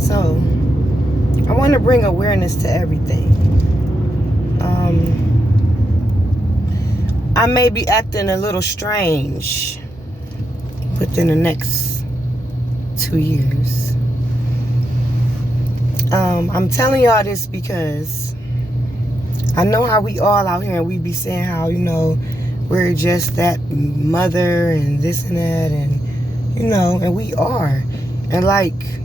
so I want to bring awareness to everything. I may be acting a little strange within the next 2 years. I'm telling y'all this because I know how we all out here, and we be saying how, we're just that mother and this and that, and, and we are. And like,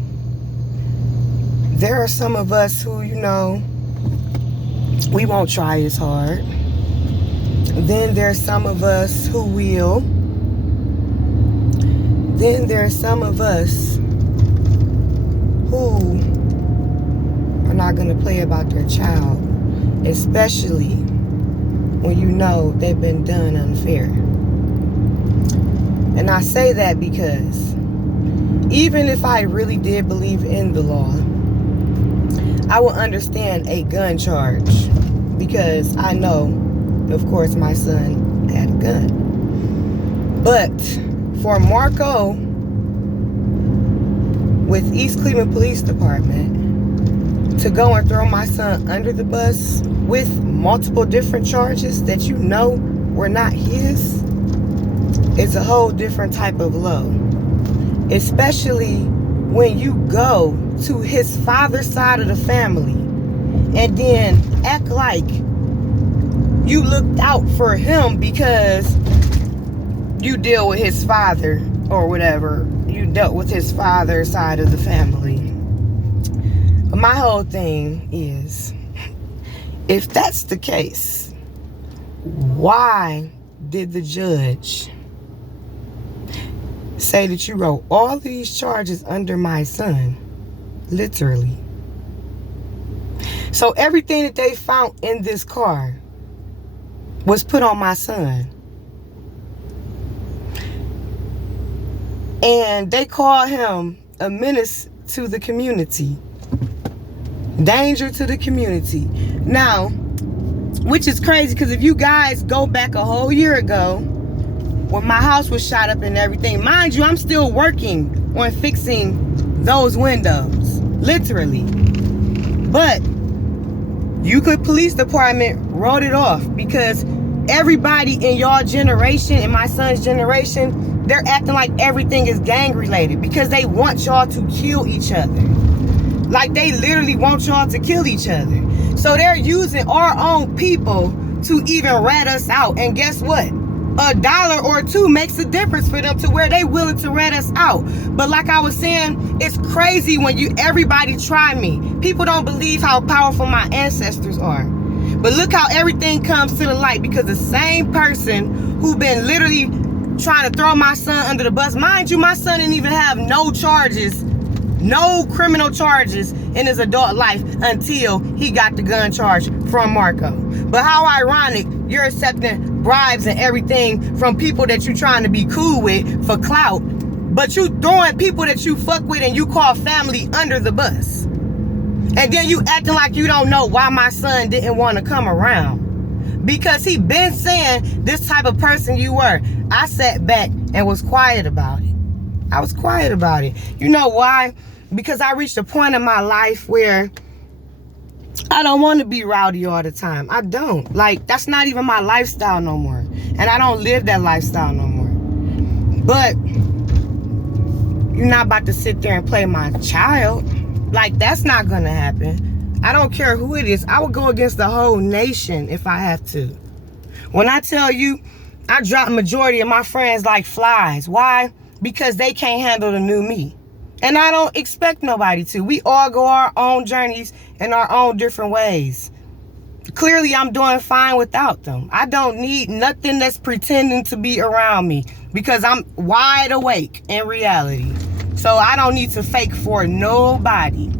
there are some of us who, we won't try as hard. Then there's some of us who will. Then there's some of us who are not going to play about their child, especially when they've been done unfair. And I say that because even if I really did believe in the law, I would understand a gun charge, because I know, of course, my son had a gun. But for Marco with East Cleveland Police Department to go and throw my son under the bus with multiple different charges that were not his, is a whole different type of low. Especially when you go to his father's side of the family and then act like you looked out for him because you deal with his father or whatever. You dealt with his father's side of the family. But my whole thing is, if that's the case, why did the judge say that you wrote all these charges under my son? Literally. So everything that they found in this car was put on my son. And they call him a menace to the community. Danger to the community. Now, which is crazy, because if you guys go back a whole year ago, when my house was shot up and everything, mind you, I'm still working on fixing those windows. Literally. But Euclid Police Department wrote it off because everybody in y'all generation, in my son's generation, they're acting like everything is gang related because they want y'all to kill each other. Like, they literally want y'all to kill each other. So they're using our own people to even rat us out. And guess what? $1 or $2 makes a difference for them to where they willing to rat us out. But like I was saying, it's crazy when everybody try me. People don't believe how powerful my ancestors are. But look how everything comes to the light, because the same person who been literally trying to throw my son under the bus, mind you, my son didn't even have no charges, no criminal charges in his adult life until he got the gun charge from Marco. But how ironic, you're accepting bribes and everything from people that you're trying to be cool with for clout, but you throwing people that you fuck with and you call family under the bus. And then you acting like you don't know why my son didn't want to come around. Because he been saying this type of person you were. I sat back and was quiet about it. I was quiet about it. You know why? Because I reached a point in my life where I don't want to be rowdy all the time. I don't. Like, that's not even my lifestyle no more. And I don't live that lifestyle no more. But you're not about to sit there and play my child. Like, that's not going to happen. I don't care who it is. I would go against the whole nation if I have to. When I tell you, I drop majority of my friends like flies. Why? Because they can't handle the new me. And I don't expect nobody to. We all go our own journeys in our own different ways. Clearly, I'm doing fine without them. I don't need nothing that's pretending to be around me because I'm wide awake in reality. So I don't need to fake for nobody.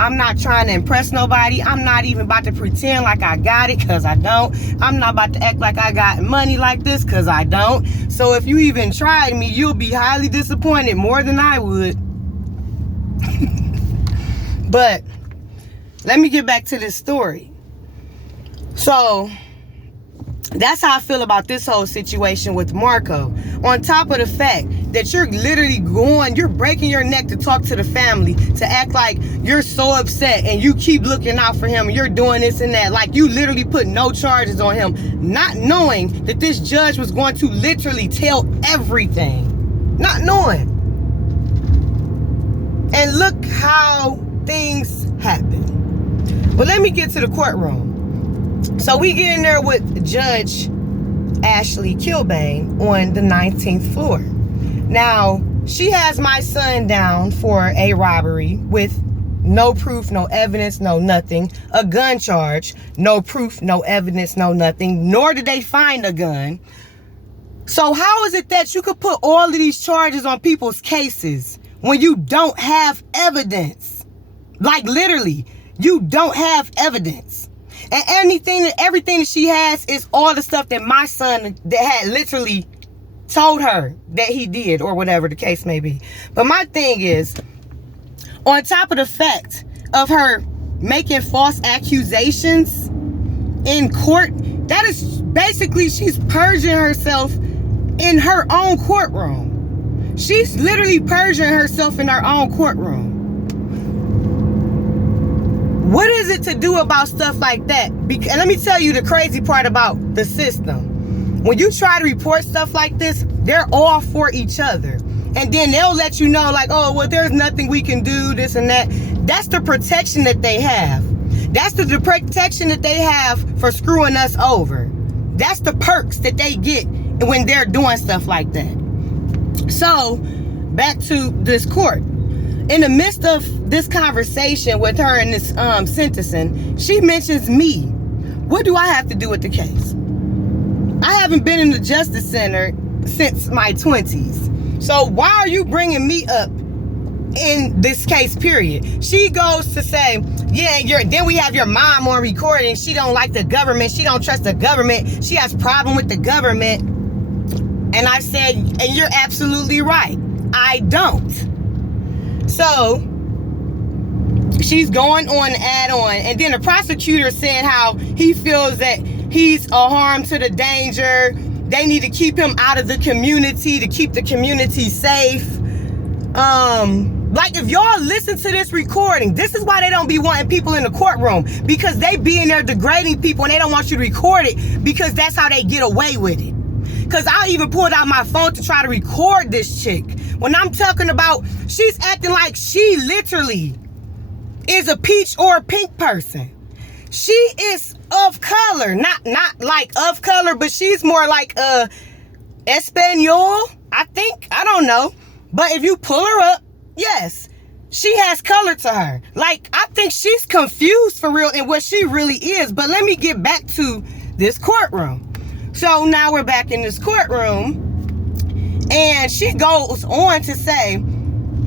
I'm not trying to impress nobody. I'm not even about to pretend like I got it, because I don't. I'm not about to act like I got money like this, because I don't. So if you even tried me, you'll be highly disappointed more than I would. But let me get back to this story. So that's how I feel about this whole situation with Marco. On top of the fact that you're literally you're breaking your neck to talk to the family, to act like you're so upset and you keep looking out for him and you're doing this and that. Like you literally put no charges on him, not knowing that this judge was going to literally tell everything. Not knowing. And look how things happen. But let me get to the courtroom. So we get in there with Judge Ashley Kilbane on the 19th floor. Now, she has my son down for a robbery with no proof, no evidence, no nothing. A gun charge, no proof, no evidence, no nothing. Nor did they find a gun. So how is it that you could put all of these charges on people's cases when you don't have evidence? Like literally, you don't have evidence. And everything that she has is all the stuff that my son that had literally told her that he did, or whatever the case may be. But my thing is, on top of the fact of her making false accusations in court, that is basically, she's purging herself in her own courtroom. She's literally purging herself in her own courtroom. What is it to do about stuff like that? And let me tell you the crazy part about the system. When you try to report stuff like this, they're all for each other. And then they'll let you know like, oh, well, there's nothing we can do, this and that. That's the protection that they have. That's the protection that they have for screwing us over. That's the perks that they get when they're doing stuff like that. So, back to this court. In the midst of this conversation with her and this sentencing, she mentions me. What do I have to do with the case? I haven't been in the Justice Center since my 20s. So why are you bringing me up in this case, period? She goes to say, yeah, then we have your mom on recording. She don't like the government. She don't trust the government. She has problem with the government. And I said, and you're absolutely right. I don't. So she's going on and add on. And then the prosecutor said how he feels that he's a harm to the danger. They need to keep him out of the community to keep the community safe. Like if y'all listen to this recording, this is why they don't be wanting people in the courtroom, because they be in there degrading people and they don't want you to record it because that's how they get away with it. Because I even pulled out my phone to try to record this chick. When I'm talking about, she's acting like she literally is a peach or a pink person. She is of color. Not like of color, but she's more like Espanol, I think. I don't know. But if you pull her up, yes, she has color to her. Like, I think she's confused for real in what she really is. But let me get back to this courtroom. So now we're back in this courtroom. And she goes on to say,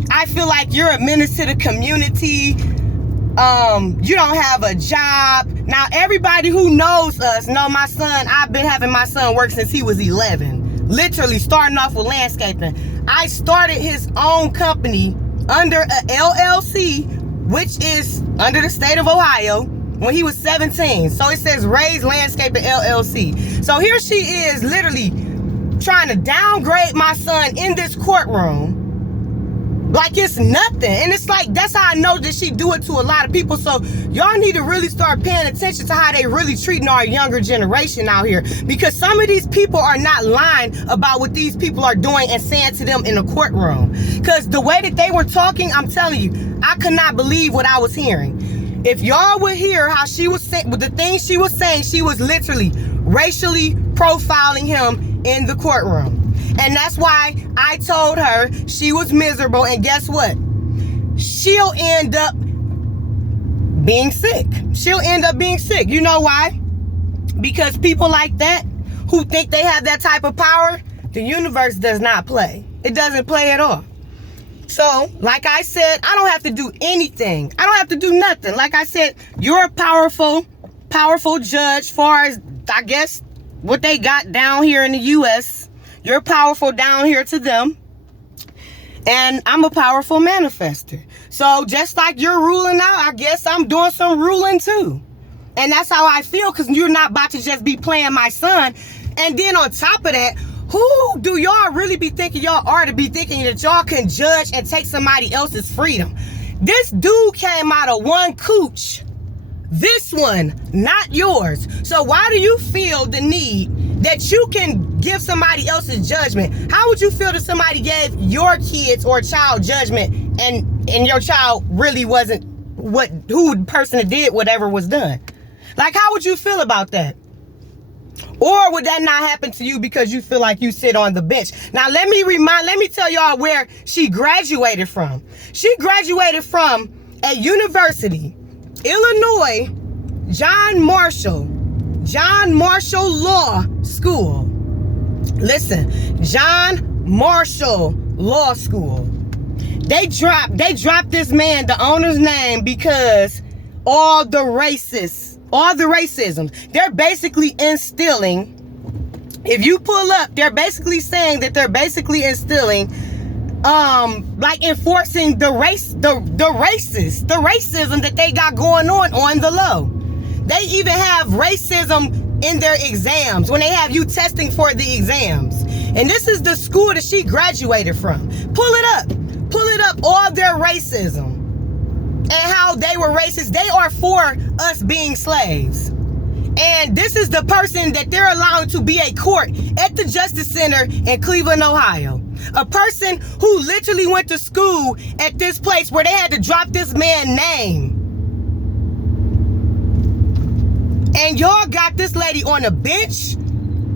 I feel like you're a menace to the community. You don't have a job. Now, everybody who knows us know my son. I've been having my son work since he was 11. Literally starting off with landscaping. I started his own company under a LLC, which is under the state of Ohio, when he was 17. So it says Ray's Landscaping LLC. So here she is literally trying to downgrade my son in this courtroom like it's nothing. And it's like, that's how I know that she do it to a lot of people. So y'all need to really start paying attention to how they really treating our younger generation out here, because some of these people are not lying about what these people are doing and saying to them in the courtroom. Because the way that they were talking, I'm telling you, I could not believe what I was hearing. If y'all would hear how she was saying, with the things she was saying, she was literally racially profiling him in the courtroom. And that's why I told her she was miserable. And guess what? She'll end up being sick. She'll end up being sick. You know why? Because people like that, who think they have that type of power, the universe does not play. It doesn't play at all. So, like I said, I don't have to do anything. I don't have to do nothing. Like I said, you're a powerful judge, far as, I guess, what they got down here in the U.S. You're powerful down here to them. And I'm a powerful manifester. So, just like you're ruling out, I guess I'm doing some ruling too. And that's how I feel, because you're not about to just be playing my son. And then on top of that, Who do y'all really be thinking y'all are to be thinking that y'all can judge and take somebody else's freedom? This dude came out of one cooch. This one, not yours. So why do you feel the need that you can give somebody else's judgment? How would you feel if somebody gave your kids or child judgment and your child really wasn't who the person that did whatever was done? Like, how would you feel about that? Or would that not happen to you because you feel like you sit on the bench? Now, let me tell y'all where she graduated from. She graduated from a university, Illinois, John Marshall Law School. Listen, John Marshall Law School. They dropped this man, the owner's name, because all the racism, they're basically instilling, if you pull up, they're basically saying that they're basically instilling, like enforcing the racism that they got going on the low. They even have racism in their exams when they have you testing for the exams. And this is the school that she graduated from. Pull it up, all their racism. And how they were racist. They are for us being slaves. And this is the person that they're allowing to be a court at the Justice Center in Cleveland, Ohio. A person who literally went to school at this place where they had to drop this man's name. And y'all got this lady on a bench.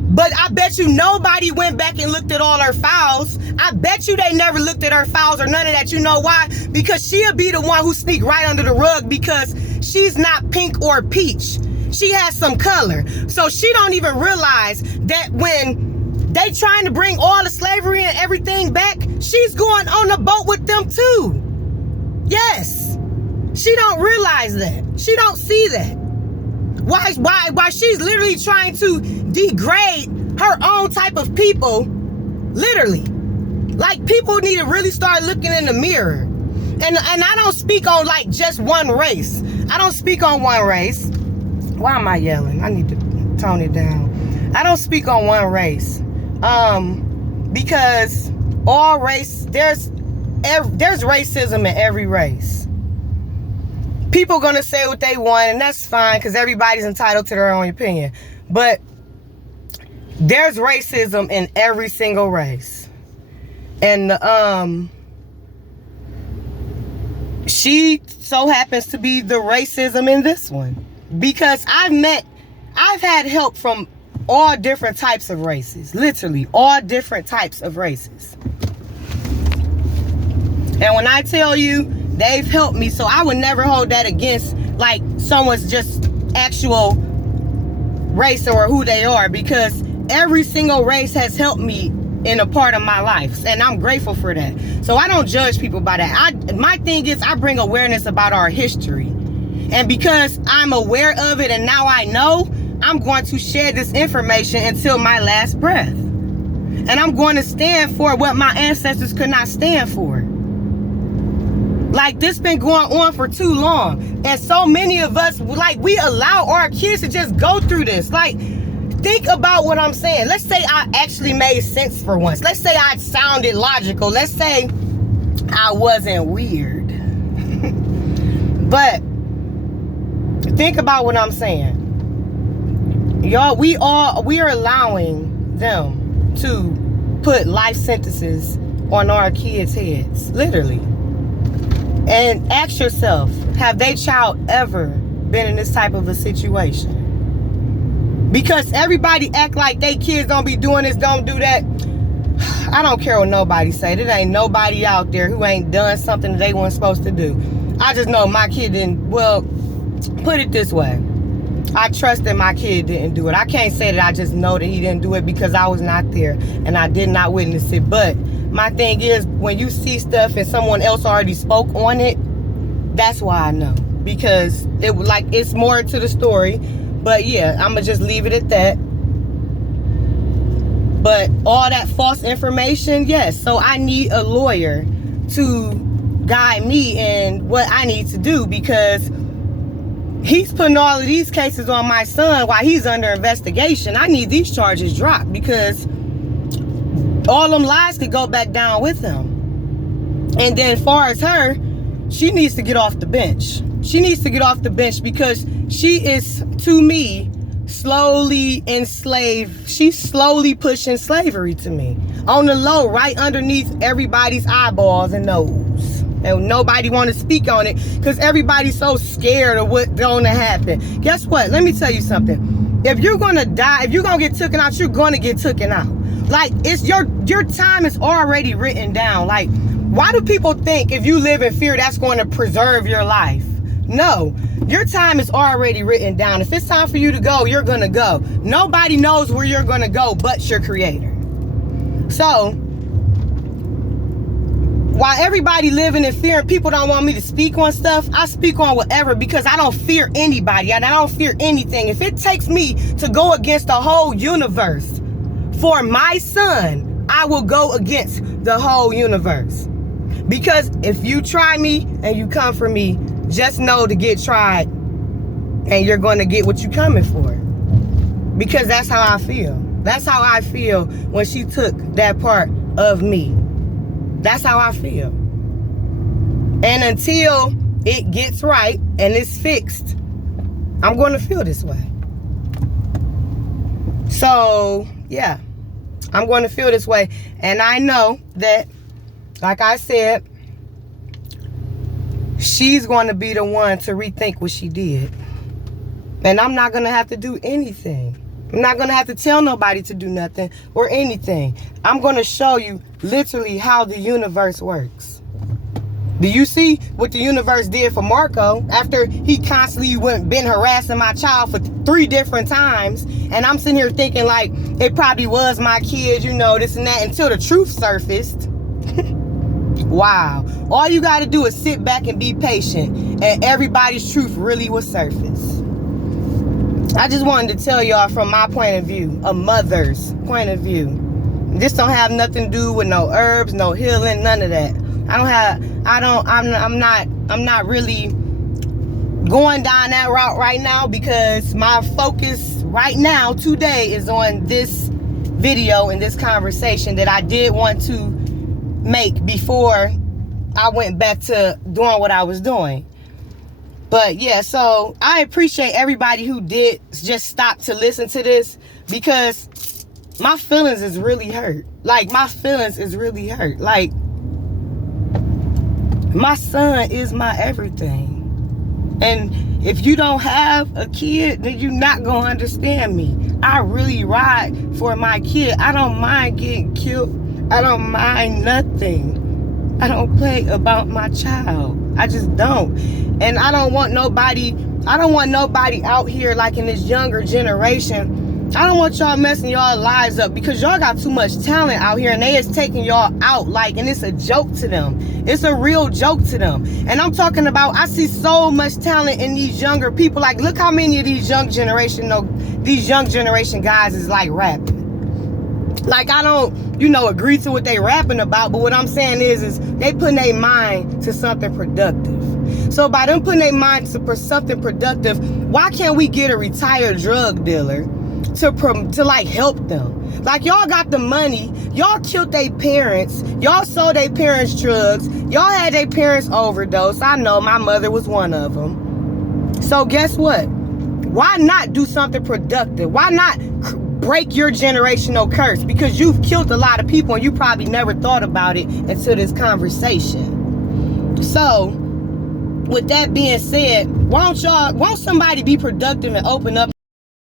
But I bet you nobody went back and looked at all her files. I bet you they never looked at her files or none of that. You know why? Because she'll be the one who sneak right under the rug because she's not pink or peach. She has some color. So she don't even realize that when they trying to bring all the slavery and everything back, she's going on the boat with them too. Yes. She don't realize that. She don't see that. Why she's literally trying to degrade her own type of people, literally. Like, people need to really start looking in the mirror. And I don't speak on like just one race. I don't speak on one race. Why am I yelling? I need to tone it down. I don't speak on one race. Because all race, there's racism in every race. People gonna say what they want, and that's fine because everybody's entitled to their own opinion. But there's racism in every single race. And she so happens to be the racism in this one. Because I've had help from all different types of races. Literally, all different types of races. And when I tell you, they've helped me, so I would never hold that against like someone's just actual race or who they are, because every single race has helped me in a part of my life, and I'm grateful for that. So I don't judge people by that. My thing is, I bring awareness about our history, and because I'm aware of it and now I know, I'm going to share this information until my last breath, and I'm going to stand for what my ancestors could not stand for. Like, this been going on for too long. And so many of us, like, we allow our kids to just go through this. Like, think about what I'm saying. Let's say I actually made sense for once. Let's say I sounded logical. Let's say I wasn't weird. But think about what I'm saying. Y'all, we are allowing them to put life sentences on our kids' heads. Literally. And ask yourself, have they child ever been in this type of a situation? Because everybody act like they kids don't be doing this, don't do that. I don't care what nobody say. There ain't nobody out there who ain't done something that they weren't supposed to do. I just know my kid didn't, well, put it this way. I trust that my kid didn't do it. I can't say that I just know that he didn't do it because I was not there and I did not witness it. But my thing is, when you see stuff and someone else already spoke on it, that's why I know. Because it's more to the story. But yeah, I'm going to just leave it at that. But all that false information, yes. So I need a lawyer to guide me in what I need to do, because he's putting all of these cases on my son while he's under investigation. I need these charges dropped, because all them lies could go back down with him. And then as far as her, she needs to get off the bench. She needs to get off the bench because she is, to me, slowly enslaved. She's slowly pushing slavery to me. On the low, right underneath everybody's eyeballs and nose. And nobody want to speak on it because everybody's so scared of what's going to happen. Guess what? Let me tell you something. If you're going to die, if you're going to get taken out, you're going to get taken out. Like, it's your time is already written down. Like, why do people think if you live in fear, that's going to preserve your life? No, your time is already written down. If it's time for you to go, you're going to go. Nobody knows where you're going to go but your creator. So, while everybody living in fear and people don't want me to speak on stuff, I speak on whatever because I don't fear anybody and I don't fear anything. If it takes me to go against the whole universe for my son, I will go against the whole universe. Because if you try me and you come for me, just know to get tried and you're going to get what you're coming for. Because that's how I feel. That's how I feel when she took that part of me. That's how I feel. And until it gets right and it's fixed, I'm going to feel this way. So, yeah, I'm going to feel this way. And I know that, like I said, she's going to be the one to rethink what she did. And I'm not going to have to do anything. I'm not going to have to tell nobody to do nothing or anything. I'm going to show you literally how the universe works. Do you see what the universe did for Marco after he constantly been harassing my child for 3 different times? And I'm sitting here thinking like it probably was my kid, you know, this and that, until the truth surfaced. Wow. All you got to do is sit back and be patient, and everybody's truth really will surface. I just wanted to tell y'all from my point of view, a mother's point of view. This don't have nothing to do with no herbs, no healing, none of that. I'm not really going down that route right now because my focus right now today is on this video and this conversation that I did want to make before I went back to doing what I was doing. But yeah, so I appreciate everybody who did just stop to listen to this because my feelings is really hurt. Like, my feelings is really hurt. Like, my son is my everything. And if you don't have a kid, then you're not going to understand me. I really ride for my kid. I don't mind getting killed. I don't mind nothing. I don't play about my child. I just don't. And I don't want nobody out here like in this younger generation. I don't want y'all messing y'all lives up because y'all got too much talent out here and they is taking y'all out like, and it's a joke to them. It's a real joke to them. And I'm talking about, I see so much talent in these younger people. Like, look how many of these young generation guys is like rapping. Like, I don't, agree to what they rapping about, but what I'm saying is they putting their mind to something productive. So by them putting their mind to something productive, why can't we get a retired drug dealer to like help them? Like, y'all got the money, y'all killed their parents, y'all sold their parents drugs, y'all had their parents overdose. I know my mother was one of them. So guess what? Why not do something productive? Why not break your generational curse? Because you've killed a lot of people and you probably never thought about it until this conversation. So with that being said, won't somebody be productive and open up